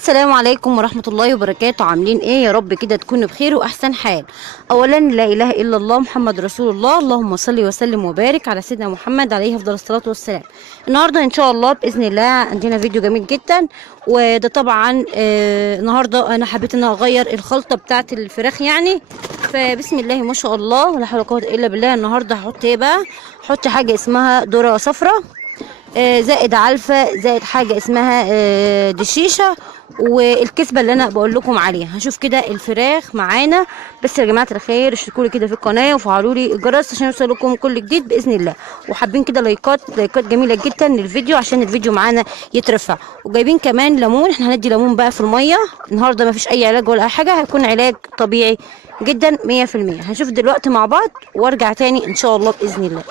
السلام عليكم ورحمة الله وبركاته. عاملين ايه؟ يا رب كده تكونوا بخير واحسن حال. اولا لا اله الا الله محمد رسول الله، اللهم صل وسلم وبارك على سيدنا محمد عليه افضل الصلاة والسلام. النهارده ان شاء الله باذن الله عندنا فيديو جميل جدا، وده طبعا النهارده انا حبيت ان اغير الخلطة بتاعت الفراخ يعني. فبسم الله ما شاء الله ولا حول ولا قوة الا بالله. النهارده هحط ايه بقى؟ هحط حاجة اسمها ذرة صفراء، زائد علفة، زائد حاجة اسمها دشيشة، والكسبة اللي انا بقول لكم عليها. هشوف كده الفراخ معانا. بس يا جماعة الخير اشتركوا لي كده في القناة وفعلوا لي الجرس عشان يوصل لكم كل جديد بإذن الله. وحابين كده لايكات جميلة جدا للفيديو عشان الفيديو معانا يترفع. وجايبين كمان ليمون، احنا هندي ليمون بقى في المية النهاردة. ما فيش اي علاج ولا اي حاجة، هيكون علاج طبيعي جدا 100%. هنشوف دلوقتي مع بعض وارجع تاني ان شاء الله بإذن الله.